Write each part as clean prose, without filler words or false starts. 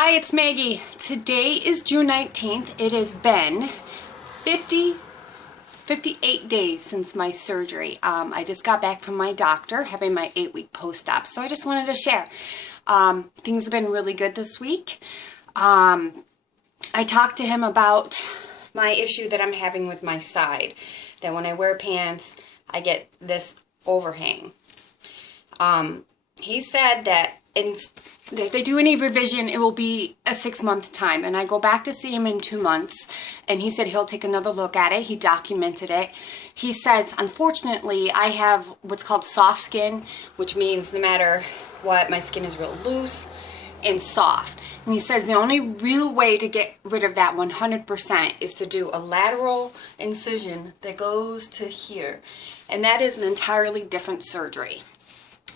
Hi, it's Maggie. Today is June 19th. It has been 58 days since my surgery. I just got back from my doctor having my 8-week post-op, so I just wanted to share. Things have been really good this week. I talked to him about my issue that I'm having with my side, that when I wear pants, I get this overhang. He said that if they do any revision, it will be a 6-month time. And I go back to see him in 2 months, and he said he'll take another look at it. He documented it. He says, unfortunately, I have what's called soft skin, which means no matter what, my skin is real loose and soft. And he says the only real way to get rid of that 100% is to do a lateral incision that goes to here. And that is an entirely different surgery.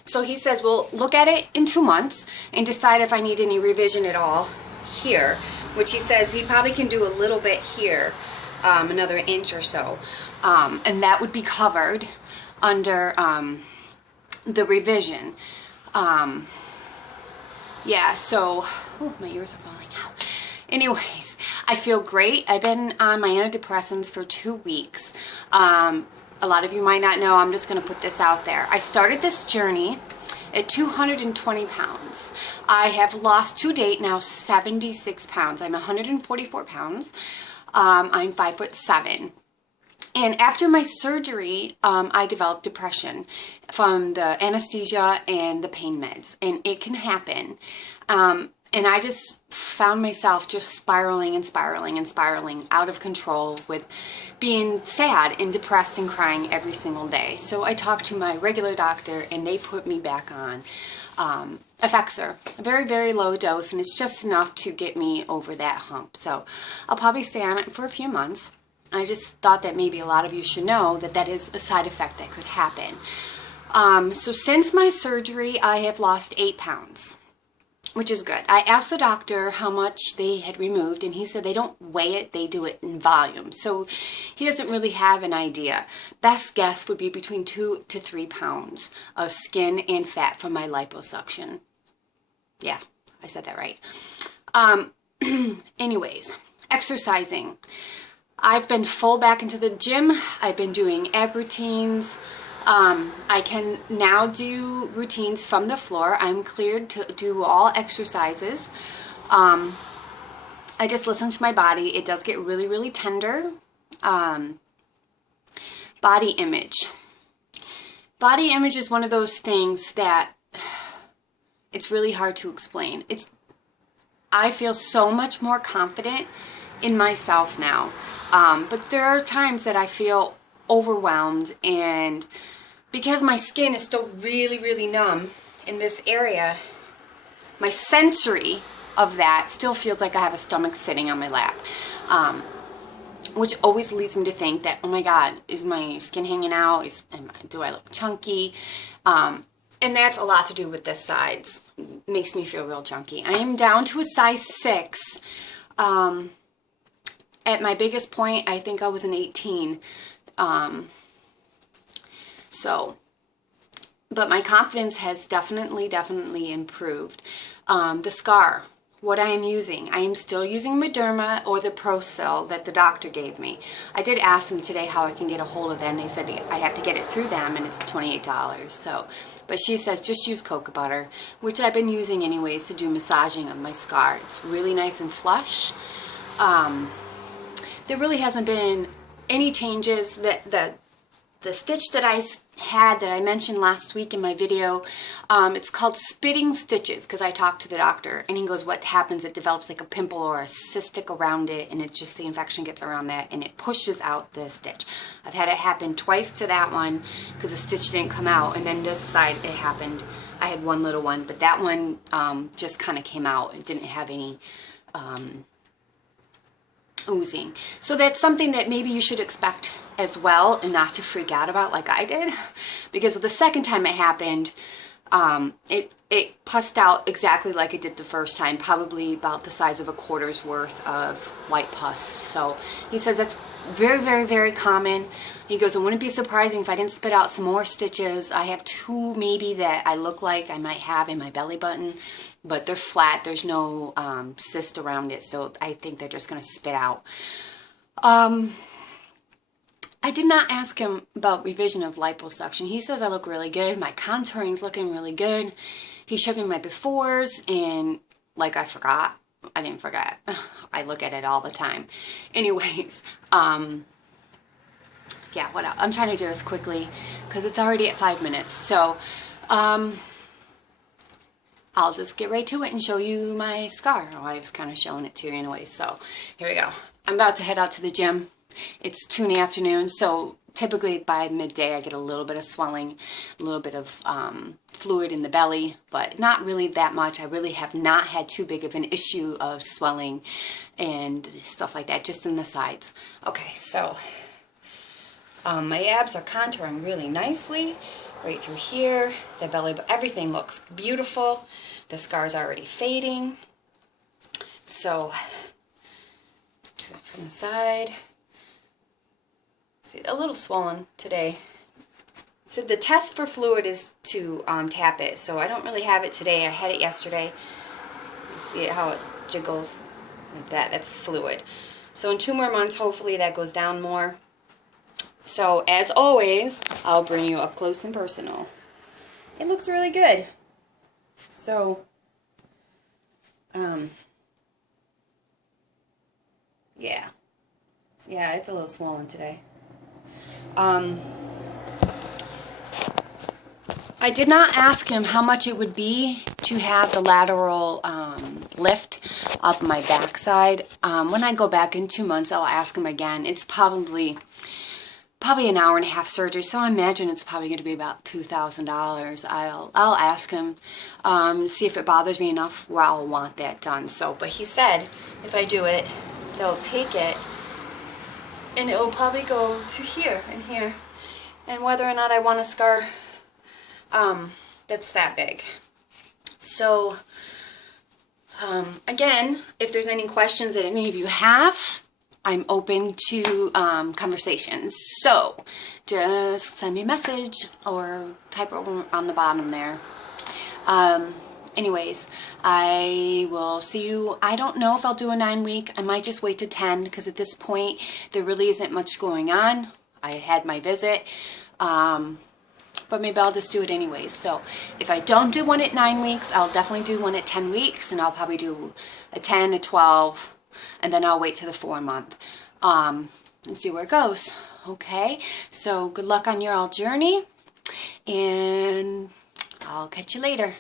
So he says we'll look at it in 2 months and decide if I need any revision at all here, which he says he probably can do a little bit here, another inch or so, and that would be covered under the revision. Yeah, so, oh, my ears are falling out. Anyways, I feel great. I've been on my antidepressants for 2 weeks. A lot of you might not know, I'm just going to put this out there. I started this journey at 220 pounds. I have lost to date now 76 pounds. I'm 144 pounds. I'm 5'7". And after my surgery, I developed depression from the anesthesia and the pain meds. And it can happen. And I just found myself just spiraling and spiraling and spiraling out of control with being sad and depressed and crying every single day. So I talked to my regular doctor, and they put me back on Effexor, a very, very low dose, and it's just enough to get me over that hump. So I'll probably stay on it for a few months. I just thought that maybe a lot of you should know that that is a side effect that could happen. So since my surgery, I have lost 8 pounds. Which is good. I asked the doctor how much they had removed, and he said they don't weigh it, they do it in volume. So he doesn't really have an idea. Best guess would be between 2 to 3 pounds of skin and fat from my liposuction. Yeah, I said that right. Anyways, exercising. I've been full back into the gym. I've been doing ab routines. I can now do routines from the floor. I'm cleared to do all exercises. I just listen to my body. It does get really, really tender. Body image. Body image is one of those things that it's really hard to explain. I feel so much more confident in myself now. But there are times that I feel overwhelmed, and because my skin is still really, really numb in this area, my sensory of that still feels like I have a stomach sitting on my lap, which always leads me to think that, oh my God, is my skin hanging out? Do I look chunky? And that's a lot to do with this size. It makes me feel real chunky. I am down to a size 6. At my biggest point, I think I was an 18. But my confidence has definitely improved. The scar, what I am using. I am still using Mederma or the Procel that the doctor gave me. I did ask them today how I can get a hold of it, and they said I have to get it through them, and it's $28. So, but she says just use cocoa butter, which I've been using anyways to do massaging of my scar. It's really nice and flush. There really hasn't been any changes. The stitch that I had that I mentioned last week in my video, it's called spitting stitches, because I talked to the doctor, and he goes, what happens, it develops like a pimple or a cystic around it, and it just, the infection gets around that, and it pushes out the stitch. I've had it happen twice to that one, because the stitch didn't come out, and then this side it happened. I had one little one, but that one just kind of came out. It didn't have any oozing. So that's something that maybe you should expect as well, and not to freak out about like I did, because the second time it happened, It pussed out exactly like it did the first time, probably about the size of a quarter's worth of white pus. So he says that's very, very, very common. He goes, it wouldn't be surprising if I didn't spit out some more stitches. I have 2 maybe that I look like I might have in my belly button, but they're flat. There's no cyst around it, so I think they're just going to spit out. I did not ask him about revision of liposuction. He says I look really good. My contouring's looking really good. He showed me my befores, and like I forgot. I didn't forget. I look at it all the time. Anyways, yeah, what else? I'm trying to do this quickly because it's already at 5 minutes. So, I'll just get right to it and show you my scar. Oh, I was kind of showing it to you anyway. So, here we go. I'm about to head out to the gym. It's 2 in the afternoon, so typically by midday I get a little bit of swelling, a little bit of fluid in the belly, but not really that much. I really have not had too big of an issue of swelling and stuff like that, just in the sides. Okay, so my abs are contouring really nicely right through here. The belly, everything looks beautiful. The scar's already fading. So from the side. See, a little swollen today. So the test for fluid is to tap it. So I don't really have it today. I had it yesterday. You see how it jiggles like that. That's fluid. So in 2 more months, hopefully that goes down more. So as always, I'll bring you up close and personal. It looks really good. So, yeah. Yeah, it's a little swollen today. I did not ask him how much it would be to have the lateral lift up my backside. When I go back in 2 months, I'll ask him again. It's probably an hour and a half surgery, so I imagine it's probably going to be about $2,000. I'll ask him, see if it bothers me enough where I'll want that done. So, but he said if I do it, they'll take it, and it will probably go to here and here. And whether or not I want a scar that's that big. So, again, if there's any questions that any of you have, I'm open to conversations. So, just send me a message or type it on the bottom there. Anyways, I will see you. I don't know if I'll do a 9-week. I might just wait to 10 because at this point there really isn't much going on. I had my visit, but maybe I'll just do it anyways. So if I don't do one at 9 weeks, I'll definitely do one at 10 weeks, and I'll probably do a 10, a 12, and then I'll wait to the 4-month and see where it goes. Okay, so good luck on your all journey, and I'll catch you later.